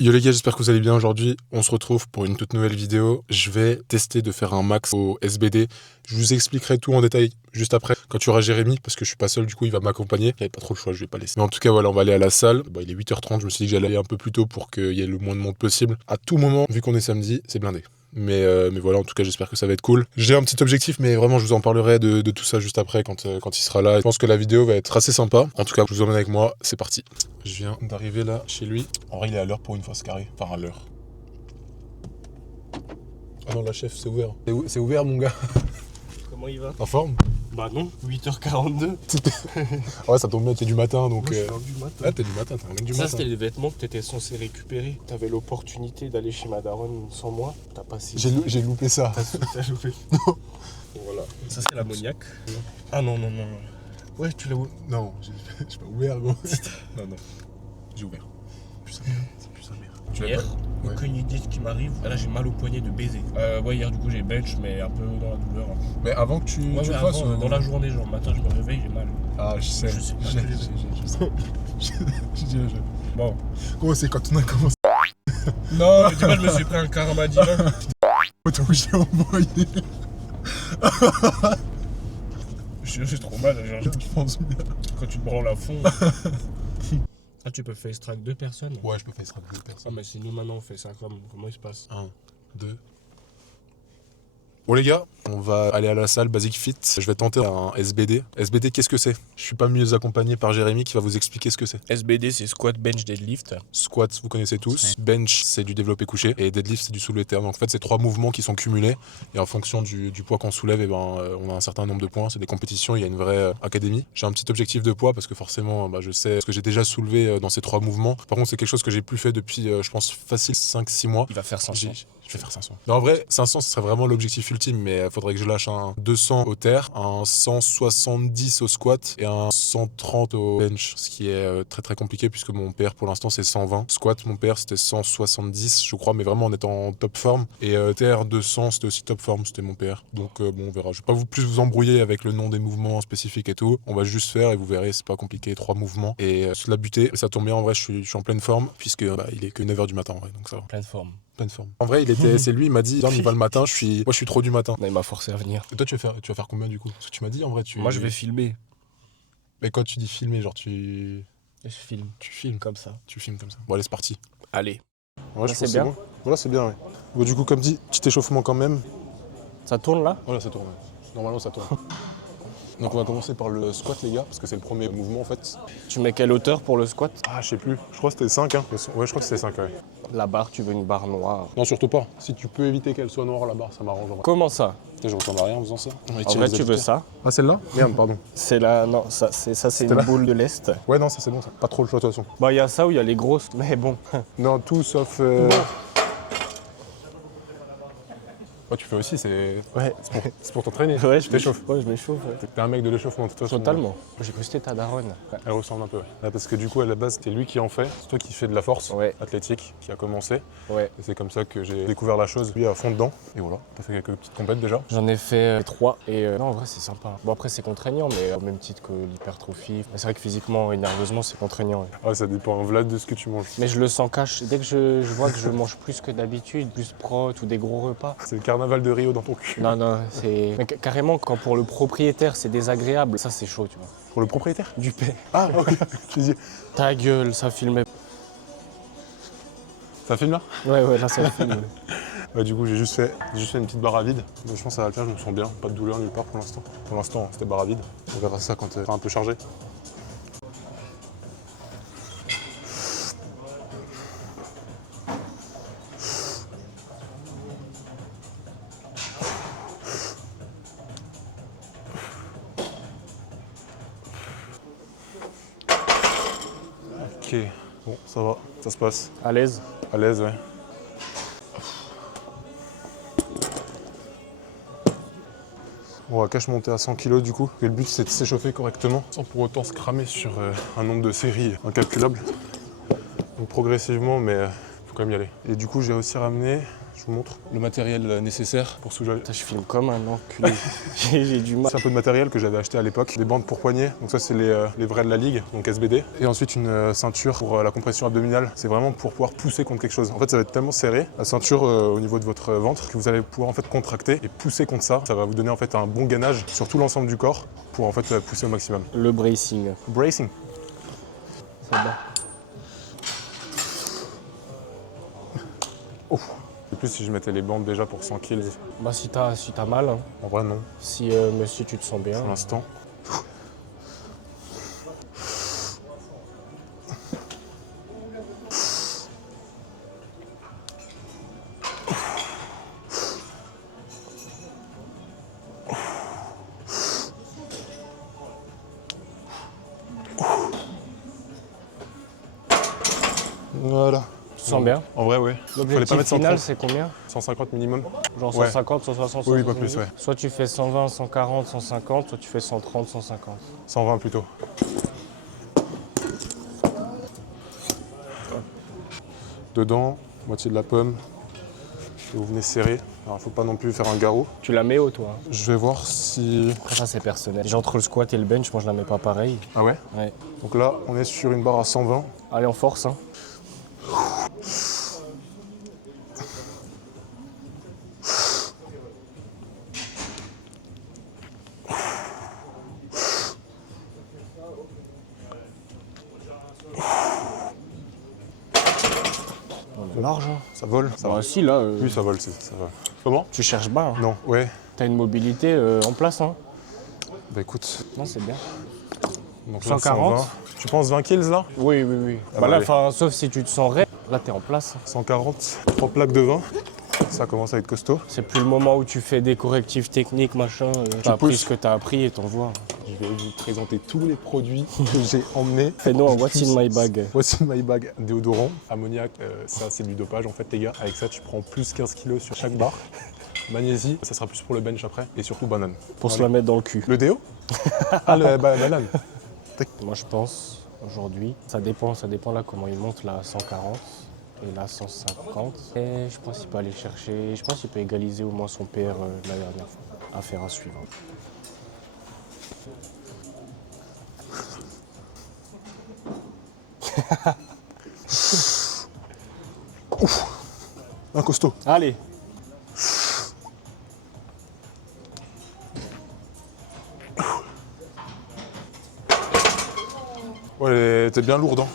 Yo les gars, j'espère que vous allez bien aujourd'hui. On se retrouve pour une toute nouvelle vidéo. Je vais tester de faire un max au SBD. Je vous expliquerai tout en détail juste après, quand tu auras Jérémy, parce que je suis pas seul, du coup il va m'accompagner. J'avais pas trop le choix, je vais pas laisser. Mais en tout cas voilà, on va aller à la salle. Bon, il est 8h30, je me suis dit que j'allais aller un peu plus tôt pour qu'il y ait le moins de monde possible. À tout moment, vu qu'on est samedi, c'est blindé. Mais voilà, en tout cas, j'espère que ça va être cool. J'ai un petit objectif, mais vraiment, je vous en parlerai de tout ça juste après quand il sera là. Je pense que la vidéo va être assez sympa. En tout cas, je vous emmène avec moi, c'est parti. Je viens d'arriver là, chez lui. En vrai, il est à l'heure pour une fois, c'est carré. Enfin, à l'heure. Ah non, la chef, c'est ouvert. C'est ouvert, mon gars. Comment il va? En forme? Bah non, 8h42. Ouais, ça tombe bien, t'es du matin, donc... Moi, je suis du matin. Ah, t'es du matin, t'es un mec du matin. Ça, c'était les vêtements que t'étais censé récupérer. T'avais l'opportunité d'aller chez ma daronne sans moi. T'as passé... J'ai loupé ça. T'as loupé. Non. Voilà. Ça, c'est l'ammoniac. Ah non. Ouais, tu l'as ouvert. Non, j'ai pas ouvert, gros. Non. J'ai ouvert. C'est plus sa mère. Hier, Ouais. aucune idée de ce qui m'arrive. Là, j'ai mal au poignet de baiser. Ouais, hier, du coup, j'ai bench, mais un peu dans la douleur. Mais avant que tu Ouais, le mais fasses... avant, dans la journée, genre, le matin, je me réveille, j'ai mal. Ah, je sais. Je sais pas Je dis. Bon. Gros, c'est quand on a commencé. Non, mais dis pas, je me suis pris un caramadine. T'as où j'ai envoyé. J'ai trop mal, genre. Je pense bien. Quand tu te branles à fond. Ah, tu peux faire extract 2 personnes? Ouais, je peux faire ça avec 2 Ah, personnes. mais si nous maintenant on fait ça, comment il se passe? 1, 2. Bon les gars, on va aller à la salle Basic Fit. Je vais tenter un SBD. SBD, qu'est-ce que c'est? Je suis pas mieux accompagné par Jérémy qui va vous expliquer ce que c'est. SBD, c'est squat, bench, deadlift. Squat, vous connaissez tous. Bench, c'est du développé couché. Et deadlift, c'est du soulevé terre. Donc en fait, c'est 3 mouvements qui sont cumulés. Et en fonction du poids qu'on soulève, on a un certain nombre de points. C'est des compétitions, il y a une vraie académie. J'ai un petit objectif de poids parce que forcément, je sais ce que j'ai déjà soulevé dans ces 3 mouvements. Par contre, c'est quelque chose que j'ai plus fait depuis, je pense, facile 5-6 mois. Il va faire 500. Je vais faire 500. Non, en vrai, 500, ce serait vraiment l'objectif ultime, mais il faudrait que je lâche un 200 au terre, un 170 au squat et un 130 au bench, ce qui est très très compliqué puisque mon PR pour l'instant c'est 120. Squat, mon PR c'était 170, je crois, mais vraiment en étant en top forme. Et TR 200, c'était aussi top forme, c'était mon PR. Donc bon, on verra. Je vais pas plus vous embrouiller avec le nom des mouvements spécifiques et tout. On va juste faire et vous verrez, c'est pas compliqué, 3 mouvements. Et la butée, ça tombe bien, en vrai, je suis en pleine forme puisque il est que 9h du matin en vrai, donc ça va. Pleine forme. En vrai, c'est lui, il m'a dit, on y va le matin, moi je suis trop du matin. Non, il m'a forcé à venir. Et toi, tu vas faire combien du coup? Parce que tu m'as dit en vrai, Moi, je vais filmer. Mais quand tu dis filmer, genre Je filme. tu filmes Comme ça. Tu filmes comme ça. Bon, allez, c'est parti. Allez. Ouais, Là, c'est bien. bon. Voilà, c'est bien, ouais. Bon, du coup, comme dit, petit échauffement quand même. Ça tourne là? Voilà, ça tourne. Normalement, ça tourne. Donc, on va commencer par le squat, les gars, parce que c'est le premier mouvement en fait. Tu mets quelle hauteur pour le squat? Ah, je sais plus. Je crois que c'était 5, hein. Ouais, je crois que c'était 5, ouais. La barre, tu veux une barre noire? Non, surtout pas. Si tu peux éviter qu'elle soit noire, la barre, ça m'arrangera. Comment ça? Putain, je retourne à rien en faisant ça. En vrai, tu veux ça? Ah, celle-là? Merde, pardon. C'est la... Non, ça c'est une là. boule de l'Est. Ouais, non, ça c'est bon, ça. Pas trop le choix de toute façon. Bah, il y a ça ou il y a les grosses, mais bon. Non, tout sauf. Ouais, tu fais aussi, Ouais. c'est pour t'entraîner. Ouais, je t'échauffes. Ouais, je m'échauffe. Ouais. T'es un mec de l'échauffement de toute façon. Totalement. J'ai cru que c'était ta daronne. Elle ressemble un peu, ouais. Ouais, parce que du coup, à la base, c'était lui qui en fait. C'est toi qui fais de la force athlétique, qui a commencé. Ouais. Et c'est comme ça que j'ai découvert la chose, lui à fond dedans. Et voilà, t'as fait quelques petites compètes déjà. J'en ai fait 3 et non, en vrai c'est sympa. Bon après c'est contraignant mais au même titre que l'hypertrophie. C'est vrai que physiquement et nerveusement c'est contraignant. Ouais. Ah, ça dépend, Vlad, de ce que tu manges. Mais je le sens cash. Dès que je vois que je mange plus que d'habitude, plus prot ou des gros repas. C'est le carnaval de Rio dans ton cul. Non, c'est... Mais carrément quand pour le propriétaire c'est désagréable, ça c'est chaud tu vois. Pour le propriétaire? Du paix. Ah, ok. Je dis, Ta gueule, ça filmait. ça filme là? Ouais, là ça filme. Ouais, du coup, j'ai juste fait une petite barre à vide. Donc, je pense que ça va le faire, je me sens bien. Pas de douleur nulle part pour l'instant. Pour l'instant, c'était barre à vide. On verra ça quand elle sera un peu chargée. Ok, bon, ça va, ça se passe. À l'aise. À l'aise, ouais. On va cache monter à 100 kg du coup. Et le but c'est de s'échauffer correctement sans pour autant se cramer sur un nombre de séries incalculable. Donc progressivement, mais faut quand même y aller. Et du coup j'ai aussi ramené je vous montre le matériel nécessaire pour soulever. Putain, je filme comme un enculé. J'ai du mal. C'est un peu de matériel que j'avais acheté à l'époque, des bandes pour poignets, donc ça c'est les vrais de la ligue, donc SBD. Et ensuite une ceinture pour la compression abdominale, c'est vraiment pour pouvoir pousser contre quelque chose. En fait ça va être tellement serré, la ceinture au niveau de votre ventre, que vous allez pouvoir en fait contracter et pousser contre ça. Ça va vous donner en fait un bon gainage sur tout l'ensemble du corps pour en fait pousser au maximum. Le bracing. Bracing. Ça va. Oh. Et plus si je mettais les bandes déjà pour 100 kills. Bah si t'as mal, hein. En vrai non, Si monsieur tu te sens bien. pour l'instant. Voilà. Tu te sens bien. En vrai, ouais. Fallait pas L'objectif mettre final 130, c'est combien? 150 minimum. Genre Ouais. 150, 160, Oui, 170. pas plus, ouais. Soit tu fais 120, 140, 150, soit tu fais 130, 150. 120 plutôt. Dedans, moitié de la pomme. Et vous venez serrer. Alors il faut pas non plus faire un garrot. Tu la mets haut toi? Je vais voir si... Après ça c'est personnel. Déjà entre le squat et le bench, moi je la mets pas pareil. Ah ouais? Ouais. Donc là, on est sur une barre à 120. Allez on force hein. Large hein. Ça vole? Ça Bah va. si là, Oui, ça vole, ça va. Comment? tu cherches bas. Hein. Non, ouais. T'as une mobilité en place hein. Bah écoute, Non c'est bien. donc là, 140. 120. Tu penses 20 kills là? Oui, oui, oui. Ah bah bah, là, allez. sauf si tu te sens raide, là t'es en place. 140. 3 plaques de 20. Ça commence à être costaud. C'est plus le moment où tu fais des correctifs techniques, machin. T'as appris pousses. ce que t'as appris et t'envoies. Je vais vous présenter tous les produits que j'ai emmenés. Fais-nous un What's in my bag. Voici my bag déodorant. Ammoniac, ça c'est du dopage en fait les gars. Avec ça tu prends plus 15 kilos sur chaque barre. Magnésie, ça sera plus pour le bench après. Et surtout banane. Pour se la mettre dans le cul. Le déo? Ah le banane. Moi je pense, aujourd'hui, ça dépend là comment il monte, là 140 et là 150. Et je pense qu'il peut aller chercher, je pense qu'il peut égaliser au moins son PR de la dernière fois. Affaire à suivre. Un costaud. Allez. Ouais, elle était bien lourde. Hein.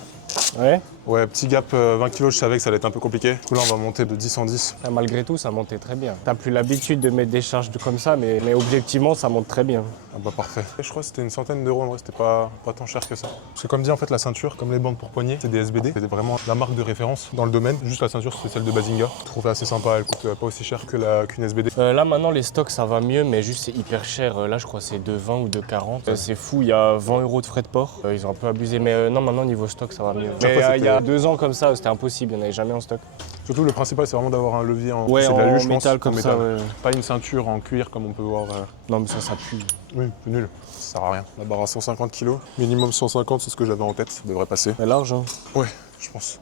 Ouais. Ouais, petit gap 20 kg, je savais que ça allait être un peu compliqué. Du coup là on va monter de 10 en 10. Ah, malgré tout, ça montait très bien. T'as plus l'habitude de mettre des charges comme ça, mais objectivement, ça monte très bien. Ah bah parfait. Je crois que c'était une centaine d'euros en vrai, c'était pas tant cher que ça. Parce que comme dit en fait la ceinture, comme les bandes pour poignet, c'est des SBD. C'est vraiment la marque de référence dans le domaine. Juste la ceinture c'est celle de Bazinga. Je trouve assez sympa, elle coûte pas aussi cher que qu'une SBD. Là maintenant les stocks ça va mieux mais juste c'est hyper cher. Là je crois que c'est 2,20 ou 2,40. C'est fou, il y a 20 € de frais de port. Ils ont un peu abusé mais non maintenant niveau stock ça va mieux. Chaque Mais fois, il y a c'était- 2 ans comme ça c'était impossible, il n'y en avait jamais en stock. Surtout le principal c'est vraiment d'avoir un levier en, Ouais, c'est de la en luge, je pense, métal en comme ça. Ouais. Pas une ceinture en cuir comme on peut voir. Non mais ça pue. Oui, c'est nul. Ça sert à rien. La barre à 150 kg. Minimum 150, c'est ce que j'avais en tête. Ça devrait passer. Mais large hein. Ouais, je pense.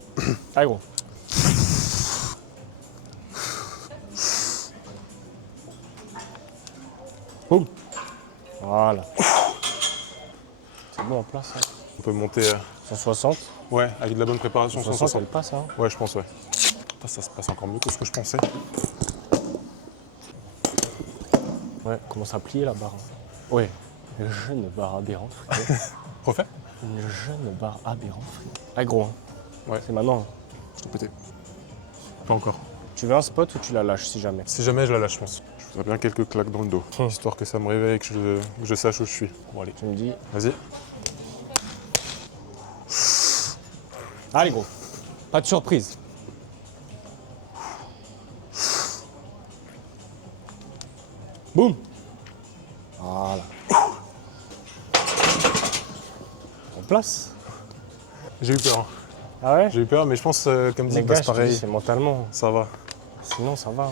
Allez gros. Boum. Voilà. C'est bon en place hein. On peut monter. 160. Ouais, avec de la bonne préparation, 160 160. elle passe hein. Ouais, je pense, ouais. Putain, ça se passe encore mieux que ce que je pensais. Ouais, commence à plier la barre. Hein. Ouais. Une jeune barre aberrante. Refais? Une jeune barre aberrante. Allez gros. Hein. Ouais. C'est maintenant. Je t'ai pété. Pas encore. Tu veux un spot ou tu la lâches si jamais? Si jamais je la lâche, je pense. Je voudrais bien quelques claques dans le dos. Histoire que ça me réveille et que je sache où je suis. Bon, allez. Tu me dis. Vas-y. Allez gros. Pas de surprise. Boum. Voilà. En place. J'ai eu peur. Hein. Ah ouais? J'ai eu peur, mais je pense, comme dit, Les bah, gars, c'est je te dis, pareil. c'est mentalement. Ça va. Sinon, ça va. Hein.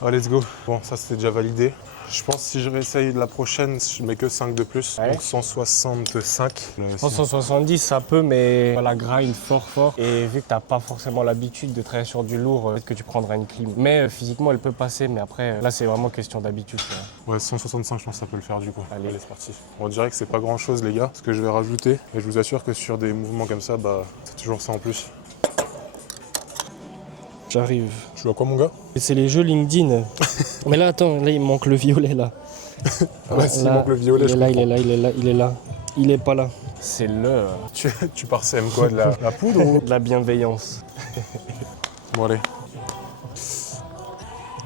Ah, let's go. Bon, ça, c'était déjà validé. Je pense que si je réessaye la prochaine, je mets que 5 de plus. Ouais. Donc 165. 170 ça peut, mais la grind fort. Et vu que t'as pas forcément l'habitude de travailler sur du lourd, peut-être que tu prendras une clim. Mais physiquement elle peut passer, mais après là c'est vraiment question d'habitude. Ouais, 165, je pense que ça peut le faire du coup. Allez. C'est parti. On dirait que c'est pas grand chose les gars, ce que je vais rajouter. Et je vous assure que sur des mouvements comme ça, bah c'est toujours ça en plus. J'arrive. Tu vois quoi mon gars? Et c'est les jeux LinkedIn. Mais là attends, là il manque le violet là. Ouais, s'il manque le violet, je il comprends. est là. Il est pas là. C'est le... Tu parsèmes quoi, de la poudre ou... de la bienveillance. Bon allez.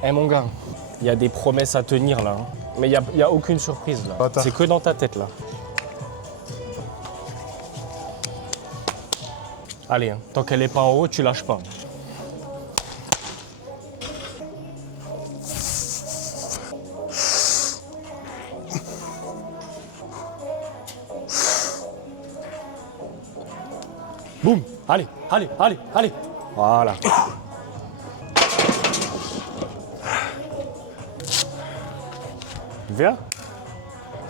Eh mon gars, il y a des promesses à tenir là. Hein. Mais il n'y a aucune surprise là. Bâtard. C'est que dans ta tête là. Allez, hein. Tant qu'elle est pas en haut, tu lâches pas. Boum. Allez. Voilà. Viens.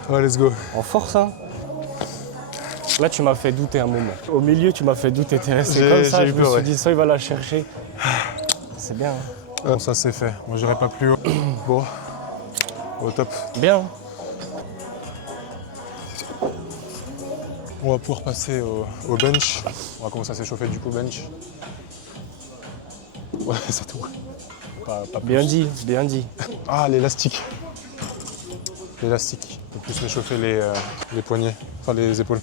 Ouais, let's go. En force, hein. Là, tu m'as fait douter un moment. Au milieu, tu m'as fait douter. T'es resté comme ça. j'ai Je eu me peur, suis ouais. dit, ça, il va la chercher. C'est bien. Hein. Bon, ça c'est fait. Moi j'irai pas plus haut. Bon. Au top. Bien. On va pouvoir passer au bench. On va commencer à s'échauffer du coup bench. Ouais, c'est tout. Pas plus. Bien dit. Ah, l'élastique. L'élastique. On peut plus m'échauffer les poignets, enfin les épaules.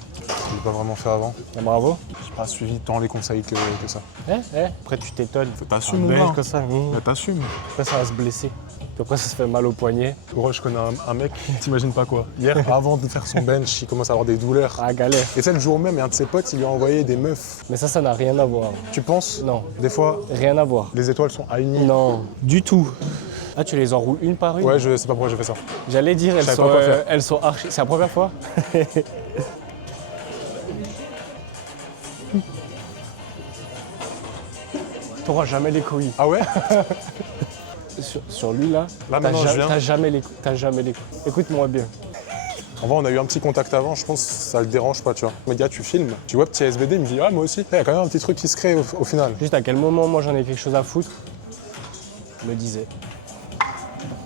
Je l'ai pas vraiment fait avant. Ah, bravo. J'ai pas suivi tant les conseils que ça. Après, tu t'étonnes. T'assumes, Un mon belge gars. comme ça. Mais t'assumes. Après, ça va se blesser. Puis après, ça se fait mal au poignet. Gros, je connais un mec, t'imagines pas quoi. Hier, avant de faire son bench, il commence à avoir des douleurs. Ah, galère. Et c'est le jour même, et un de ses potes, il lui a envoyé des meufs. Mais ça n'a rien à voir. Tu penses? Non, Des fois, rien à voir. les étoiles sont alignées. Non, du tout. Ah, tu les enroules une par une? Ouais, je sais pas pourquoi j'ai fait ça. J'allais dire, savais pas quoi faire. elles sont archi... C'est la première fois? T'auras jamais les couilles. Ah ouais? Sur lui là, Là, maintenant, je viens. t'as jamais les couilles. Écoute-moi bien. En vrai, on a eu un petit contact avant, je pense que ça le dérange pas, tu vois. Il m'a dit, ah, tu filmes. Tu vois, petit SBD, il me dit, ah, moi aussi. Il y a quand même un petit truc qui se crée au final. Juste à quel moment moi j'en ai quelque chose à foutre, je me disais.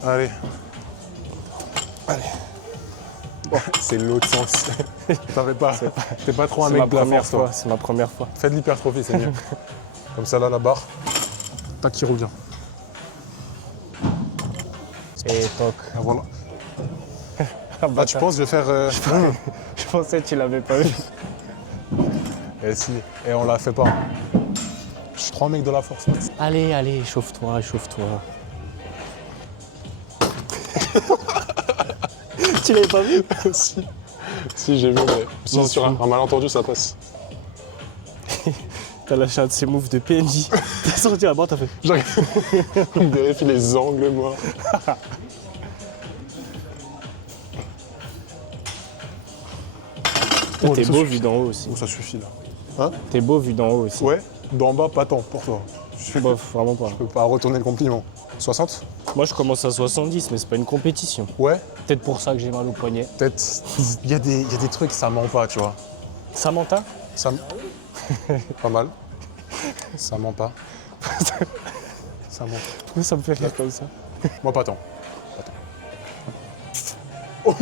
Allez. Bon, c'est l'autre sens. T'avais pas. T'es pas trop un C'est mec ma de la première force, toi. fois, c'est ma première fois. Fais de l'hypertrophie, c'est mieux. Comme ça, là, la barre. Tac, qui revient. Et toc. Ah, voilà. Ah, Là, tu penses que je vais faire. Je pensais que tu l'avais pas vu. Eh si, et on la fait pas. Je suis trop un mec de la force. Allez, échauffe-toi. Tu l'avais pas vu? Si, j'ai vu, mais si, sur un malentendu, ça passe. T'as lâché un de ces moves de PNJ. T'as sorti la barre, t'as fait. On vérifie les angles, moi. Oh, T'es ça beau suffit. vu d'en haut aussi. Oh, ça suffit, là. T'es beau vu d'en haut aussi. Ouais, d'en bas, pas tant, pour toi. Bof, vraiment pas. Je peux pas retourner le compliment. 60? Moi je commence à 70, mais c'est pas une compétition. Ouais, Peut-être pour ça que j'ai mal au poignet. peut-être. Il y a des trucs, ça ment pas, tu vois. Samantha? Ça Pas mal. Ça ment pas. Ça ment. Pourquoi ça me fait rire comme ça? Moi, pas tant. Oh,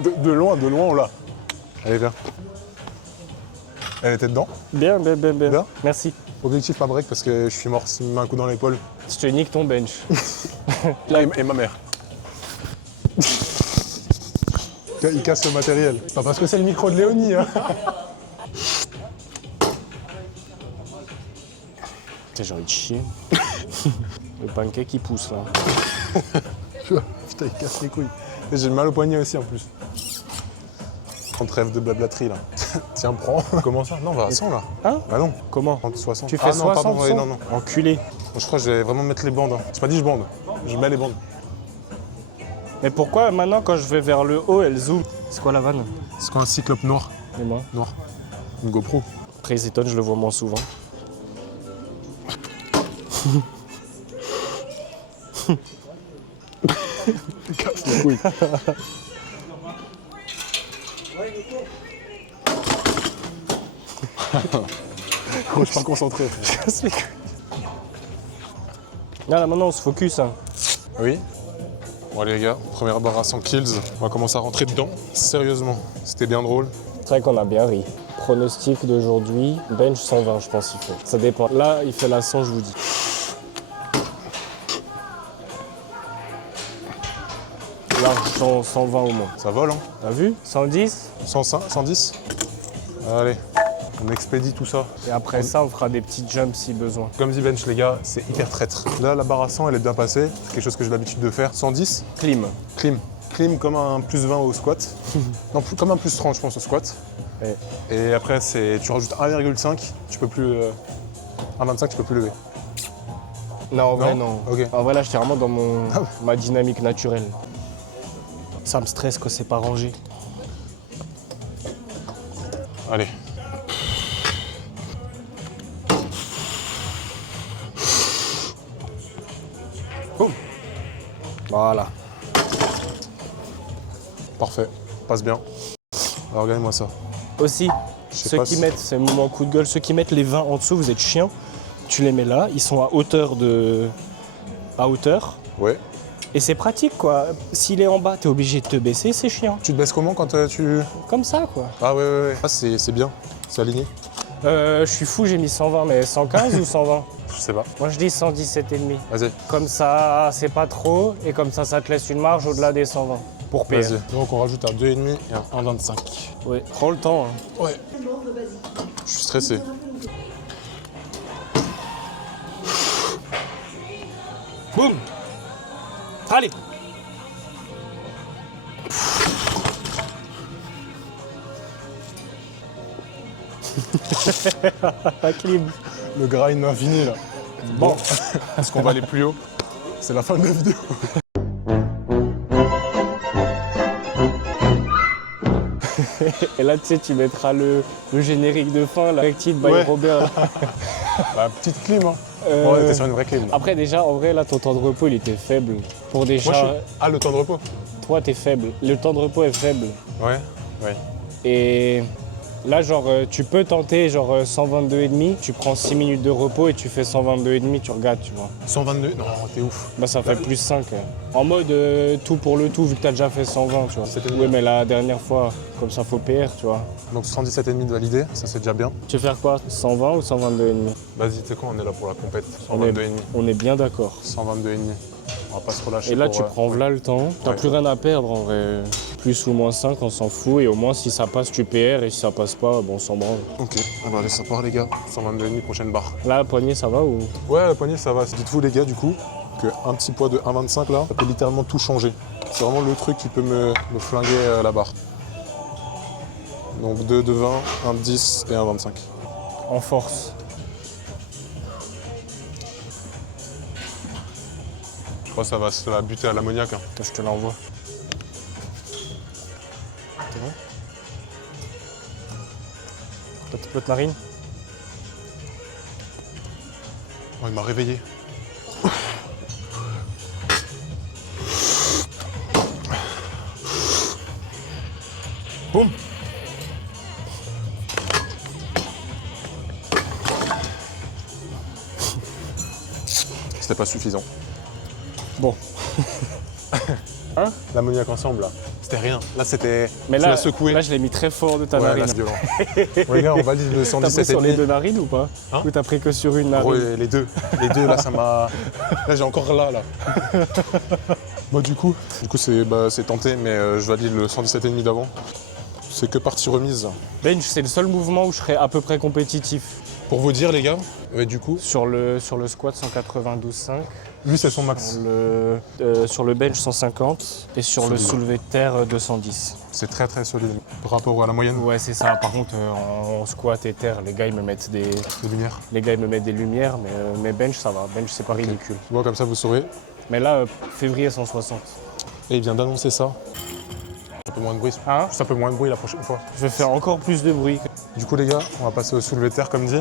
de loin, on l'a. Allez, viens. Elle était dedans. Bien. Bien. Merci. Objectif, pas break parce que je suis mort s'il me met un coup dans l'épaule. Je te nique ton bench. Et ma mère. Il casse le matériel. Pas parce que c'est le micro de Léonie, hein. J'ai envie de chier. Le pancake qui pousse là. Putain, il casse les couilles. Et j'ai mal au poignet aussi en plus. On trêve de blablaterie là. Tiens, prends. Comment ça? Non, on va à 100 là. Hein? Bah non. Comment? 30, 60. Tu fais ah, non, 60 pardon, ouais, non. Enculé. Je crois que je vais vraiment mettre les bandes. Hein. J'ai pas dit je bande. Je mets les bandes. Mais pourquoi maintenant quand je vais vers le haut, elle zoom? C'est quoi la vanne? C'est quoi un cyclope noir? Et moi? Noir. Une GoPro. Après ils s'étonnent, je le vois moins souvent. Casse les couilles. Je suis pas concentré. Casse les couilles. Là, maintenant, on se focus. Hein. Oui. Bon allez les gars, première barre à 100 kills. On va commencer à rentrer dedans. Sérieusement, c'était bien drôle. C'est vrai qu'on a bien ri. Pronostic d'aujourd'hui, bench 120, je pense qu'il fait. Ça dépend. Là, il fait la 100, je vous dis. Large 120 au moins. Ça vole hein. T'as vu 110. 105, 110. Allez, on expédie tout ça. Et après ça, on fera des petits jumps si besoin. Comme dit Bench les gars, c'est hyper traître. Là la barre à 100 elle est bien passée. C'est quelque chose que j'ai l'habitude de faire. 110. Clim. Clim. Clim comme un plus 20 au squat. Non, comme un plus 30 je pense au squat. Ouais. Et après tu rajoutes 1,5, tu peux plus. 1,25 tu peux plus lever. Non, en vrai, non. Ok. En vrai, là, j'étais vraiment dans ma dynamique naturelle. Ça me stresse quand c'est pas rangé. Allez. Boum. Voilà. Parfait. Passe bien. Alors regarde-moi ça. Aussi, sais ceux pas qui si- mettent, c'est le moment coup de gueule, ceux qui mettent les 20 en dessous, vous êtes chiants. Tu les mets là, ils sont à hauteur Ouais. Et c'est pratique, quoi. S'il est en bas, t'es obligé de te baisser, c'est chiant. Tu te baisses comment quand tu. Comme ça, quoi. Ah ouais. Ah, c'est bien. C'est aligné. Je suis fou, j'ai mis 120, mais 115 ou 120? Je sais pas. Moi, je dis 117,5. Vas-y. Comme ça, c'est pas trop, et comme ça te laisse une marge au-delà des 120. Pour PR. Vas-y. Donc on rajoute un 2,5 et un 1,25. Oui, prends le temps. Hein. Ouais. Je suis stressé. Boum. Allez. La clim. Le grind infini là. Bon, est-ce qu'on va aller plus haut? C'est la fin de la vidéo. Et là, tu sais, tu mettras le générique de fin, la Rectite by Ouais. Robert. Là. Bah, petite clim hein. Euh, Ouais, t'es sur une vraie clim. Après, déjà, en vrai, là, ton temps de repos, il était faible. Pour déjà, Moi, Ah, le temps de repos? toi, t'es faible. Le temps de repos est faible. Ouais. Et là, genre, tu peux tenter genre 122,5, tu prends 6 minutes de repos et tu fais 122,5, tu regardes, tu vois. 122? Non, t'es ouf. Bah, ça fait plus 5. En mode tout pour le tout, vu que t'as déjà fait 120, tu vois. C'était Oui, mais la dernière fois, comme ça, faut PR, tu vois. Donc 117,5 de validé, ça c'est déjà bien. Tu veux faire quoi 120 ou 122,5? Vas-y, tu sais quoi, on est là pour la compète. On est- 122,5. On est bien d'accord. 122,5. On va pas se relâcher. Et là, pour, tu prends là le temps. T'as Ouais. plus rien à perdre, en vrai. Plus ou moins 5, on s'en fout. Et au moins, si ça passe, tu PR. Et si ça passe pas, bon, on s'en branle. Ok, on va aller ça part les gars. 122,5, prochaine barre. Là, poignée, ça va ou? Ouais, la poignée ça va. Dites-vous les gars du coup qu'un petit poids de 1,25 là, ça peut littéralement tout changer. C'est vraiment le truc qui peut me flinguer la barre. Donc 2 de 20, un de 10 et un 25. En force. Je crois que ça va se la buter à l'ammoniaque. Hein. Je te l'envoie. C'est bon? T'as tes potes narines? Oh, il m'a réveillé. Boum. C'était pas suffisant. Bon. L'ammoniaque ensemble là, c'était rien. Là c'était. Mais tu là, l'as secoué. là, je l'ai mis très fort de ta Ouais, narine. là c'est violent. Bon, les gars, on valide le T'as pris sur 117,5. les deux narines ou pas? Hein? Ou t'as pris que sur une narine? Ouais, les deux. Les deux, là, ça m'a. Là, j'ai encore là. Bon, du coup, c'est tenté, mais je valide le 117,5 d'avant. C'est que partie remise. Bench, c'est le seul mouvement où je serais à peu près compétitif. Pour vous dire, les gars, du coup, Sur le squat 192,5, lui, c'est son max. sur le bench 150 et sur le Solide. soulevé de terre 210. C'est très très solide par rapport à la moyenne Ouais, c'est ça. Par contre, en squat et terre, les gars, ils me mettent des lumière. mais bench, ça va. Bench, c'est pas ridicule. Bon, comme ça, vous saurez. Mais là, février 160. Et il vient d'annoncer ça. Un peu moins de bruit. Hein? Juste un peu moins de bruit la prochaine fois. Je vais faire encore plus de bruit. Du coup, les gars, on va passer au soulevé de terre, comme dit.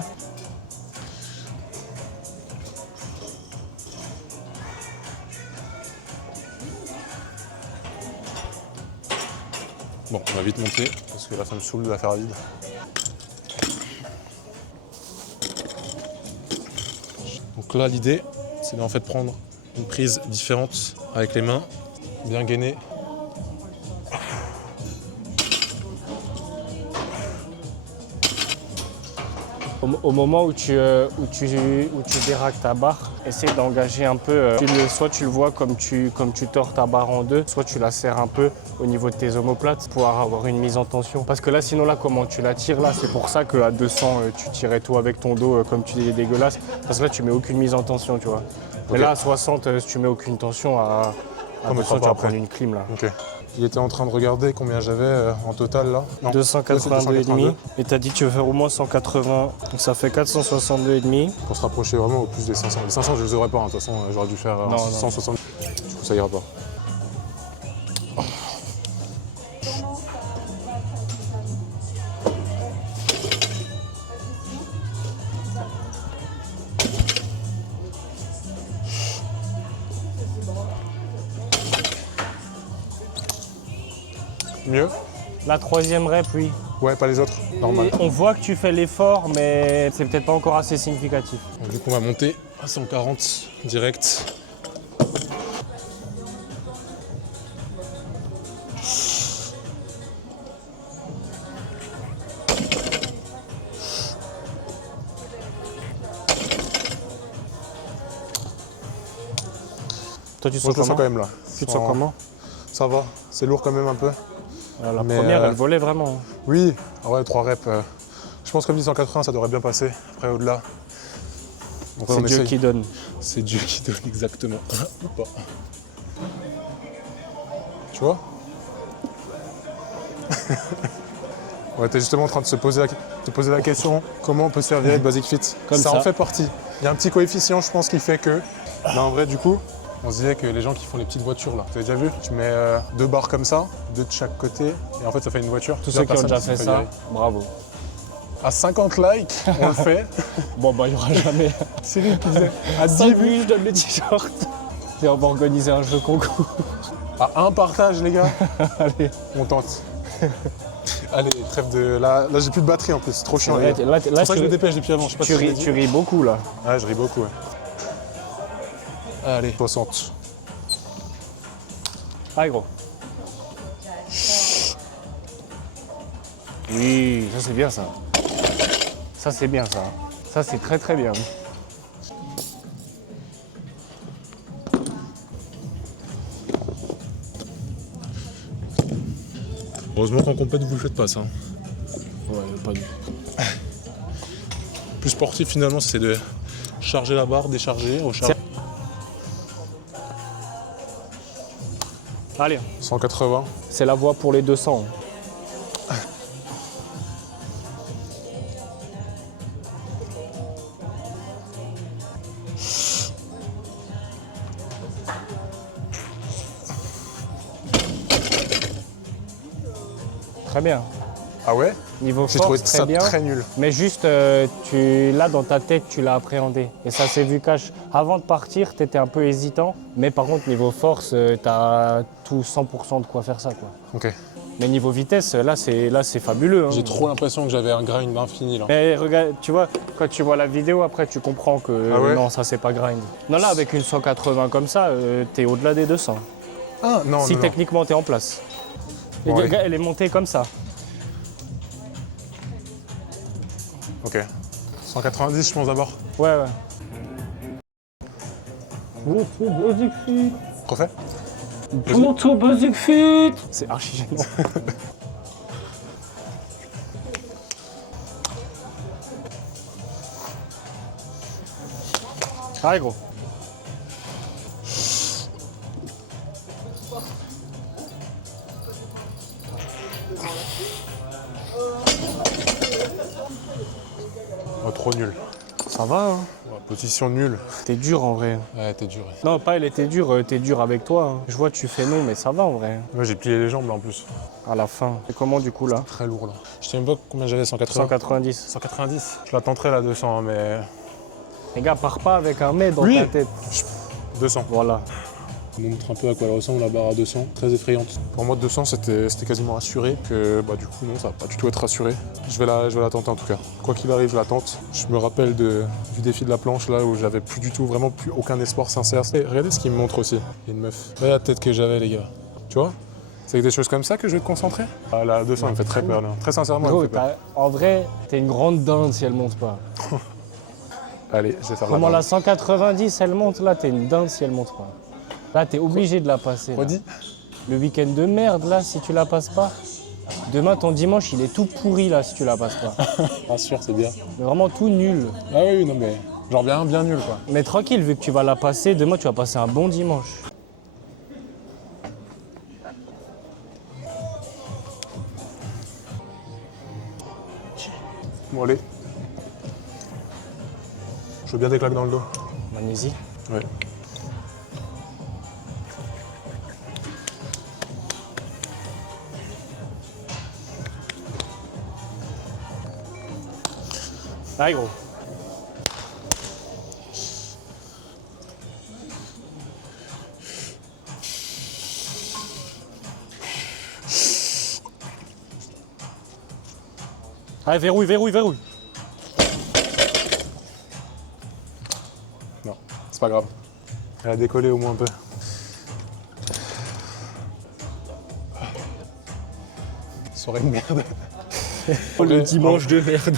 Bon, on va vite monter, parce que là, ça me saoule de la faire vide. Donc là, l'idée, c'est d'en fait prendre une prise différente avec les mains, bien gainer. Au moment où tu déraques ta barre, essaie d'engager un peu. Soit tu le vois comme tu tords ta barre en deux, soit tu la serres un peu au niveau de tes omoplates pour avoir une mise en tension. Parce que là, sinon, là, comment tu la tires là, c'est pour ça qu'à 200, tu tirais tout avec ton dos comme tu dis, dégueulasse. Parce que là, tu mets aucune mise en tension, tu vois. Mais là, à 60, si tu mets aucune tension, à 200, tu vas prendre une clim là. Ok. Il était en train de regarder combien j'avais en total là. Non, 282,5. Et t'as dit que tu veux faire au moins 180, donc ça fait 462,5. pour se rapprocher vraiment au plus des 500. Les 500, je les aurais pas, hein. De toute façon, j'aurais dû faire Non, 160. Du coup, ça ira pas. Mieux? La troisième rep, oui. Ouais, pas les autres. Normal. Et on voit que tu fais l'effort, mais c'est peut-être pas encore assez significatif. Donc, du coup, on va monter à 140 direct. Toi, tu Moi, je le sens quand même là. Tu te sens comment? Ça va, c'est lourd quand même un peu. La Mais, première, elle volait vraiment. Oui, ah ouais, 3 reps. Je pense comme dit 180, ça devrait bien passer. Après, au-delà. Donc, C'est on Dieu essaye. qui donne. C'est Dieu qui donne exactement. Ou pas. Tu vois? Ouais, t'es justement en train de te poser la question, comment on peut se servir de Basic Fit? Comme ça ça. en fait partie. Il y a un petit coefficient, je pense, qui fait que... Mais en vrai, du coup, on se disait que les gens qui font les petites voitures, là, tu as déjà vu? Tu mets 2 barres comme ça, 2 de chaque côté, et en fait, ça fait une voiture. Tous La ceux qui ont personne déjà se fait ça, virer. bravo. À 50 likes, on le fait. Bon, bah, il n'y aura jamais. C'est lui qui disait. À 10 100 vues, vues, je donne le t-shirt. Et on va organiser un jeu concours. à 1 partage, les gars. Allez. On tente. Allez, trêve de... Là, j'ai plus de batterie en plus, c'est trop chiant. Là, les gars. là, C'est pour ça que je me dépêche depuis avant, je sais pas si je l'ai dit. tu ris beaucoup, là. Ouais, je ris beaucoup, ouais. Allez, 60. Allez, gros. Oui, ça c'est bien ça. Ça c'est bien ça. Ça c'est très très bien. Heureusement qu'en compète, vous le faites pas, ça. Ouais, pas du tout. Plus sportif, finalement, c'est de charger la barre, décharger, recharger. Allez, 180. c'est la voie pour les 200. Très bien. Ah ouais? Niveau J'ai trouvé force, ça très bien. très nul. Mais juste, là, dans ta tête, tu l'as appréhendé. Et ça s'est vu cash. Avant de partir, tu étais un peu hésitant. Mais par contre, niveau force, tu as tout 100% de quoi faire ça, quoi. Ok. Mais niveau vitesse, là, c'est fabuleux. Hein. J'ai trop l'impression que j'avais un grind infini, là. Mais regarde, tu vois, quand tu vois la vidéo, après, tu comprends que Ah ouais? non, ça, c'est pas grind. Non, là, avec une 180 comme ça, t'es au-delà des 200. Ah, non, Si non, non. techniquement, t'es en place. Et Ouais. regarde, elle est montée comme ça. Ok. 190, je pense, d'abord. Ouais, ouais. Basic Fit. Refais? Moto Basic Fit. C'est archi gênant. Allez, gros. Oh, trop nul. Ça va, hein. Ouais, position nulle. T'es dur en vrai. Ouais, t'es dur. Non, pas elle était dure, t'es dur avec toi. Hein. Je vois, tu fais non, mais ça va en vrai. Moi, j'ai plié les jambes, là, en plus. À la fin. C'est comment du coup là? Très lourd, là. Je sais même pas combien j'avais, 180? 190. 190. Je la tenterai, la 200, mais... Les gars, pars pas avec un mais dans Oui. ta tête. 200. Voilà. On vous montre un peu à quoi elle ressemble la barre à 200, très effrayante. Pour moi 200 c'était quasiment assuré, que bah du coup non ça va pas du tout être assuré. Je vais la tenter en tout cas. Quoi qu'il arrive je la tente. Je me rappelle du défi de la planche là où j'avais plus du tout, vraiment plus aucun espoir sincère. Et regardez ce qu'il me montre aussi, il y a une meuf. Regardez la tête que j'avais les gars, tu vois. C'est avec des choses comme ça que je vais te concentrer. Ah la 200 elle me fait très peur là, très sincèrement elle me fait peur. En vrai, t'es une grande dinde si elle monte pas. Allez, je vais faire Comment la la 190 elle monte là, t'es une dinde si elle monte pas. Là t'es obligé de la passer. Là. Redis. Le week-end de merde là si tu la passes pas. Demain ton dimanche il est tout pourri là si tu la passes pas. Rassure, c'est bien. Mais vraiment tout nul. Ah oui, non mais genre bien nul quoi. Mais tranquille, vu que tu vas la passer, demain tu vas passer un bon dimanche. Bon allez. Je veux bien des claques dans le dos. Magnésie. Ouais. Allez gros. Allez, verrouille. Non, c'est pas grave. Elle a décollé au moins un peu. Ça aurait une merde. Le dimanche de merde.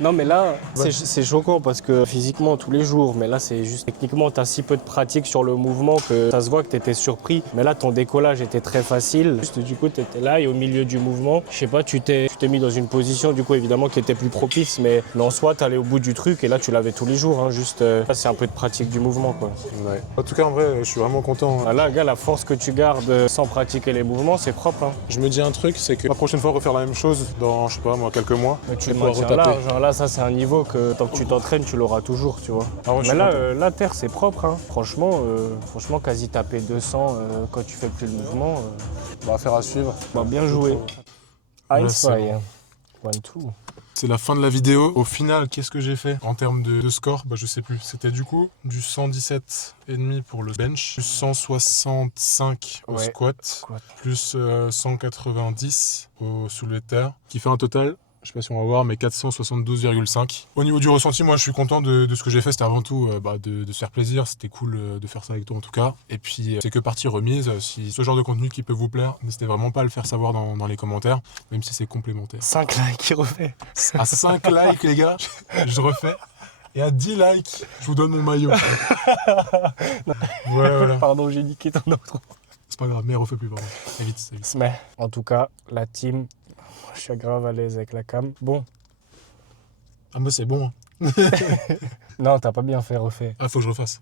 Non mais là, c'est choquant parce que physiquement tous les jours, mais là c'est juste techniquement t'as si peu de pratique sur le mouvement que ça se voit que t'étais surpris. Mais là ton décollage était très facile. Juste du coup t'étais là et au milieu du mouvement, je sais pas, tu t'es mis dans une position du coup évidemment qui était plus propice, mais en soi t'allais au bout du truc et là tu l'avais tous les jours. Hein, juste là c'est un peu de pratique du mouvement quoi. Ouais. En tout cas en vrai, je suis vraiment content. Ah, là gars, la force que tu gardes sans pratiquer les mouvements, c'est propre. Hein. Je me dis un truc, c'est que la prochaine fois refaire la même chose dans, je sais pas moi, quelques mois, Mais tu je le pourras maintiens retaper. là, genre là ça c'est un niveau que tant que tu t'entraînes tu l'auras toujours, tu vois. Ah ouais, je Mais suis là, content. la terre c'est propre, hein. Franchement quasi taper 200 quand tu fais plus le mouvement. Bah, affaire à suivre. Bah, bien joué. Voilà, Ice c'est Fire. bon. 1-2. C'est la fin de la vidéo. Au final, qu'est-ce que j'ai fait en termes de score? Bah je sais plus. C'était du coup du 117,5 pour le bench, plus 165 au Ouais. squat, plus 190 au soulevé de terre, qui fait un total, je sais pas si on va voir, mais 472,5. Au niveau du ressenti, moi je suis content de ce que j'ai fait. C'était avant tout de se faire plaisir. C'était cool de faire ça avec toi en tout cas. Et puis c'est que partie remise. Si ce genre de contenu qui peut vous plaire, n'hésitez vraiment pas à le faire savoir dans les commentaires, même si c'est complémentaire. 5 likes qui refait. À 5 likes les gars, je refais. Et à 10 likes, je vous donne mon maillot. Voilà. Pardon, j'ai niqué ton autre. C'est pas grave, mais refais plus vraiment. C'est vite. Mais en tout cas, la team, je suis grave à l'aise avec la cam. Bon. Ah moi c'est bon. Hein. Non, t'as pas bien fait, refait. Ah faut que je refasse.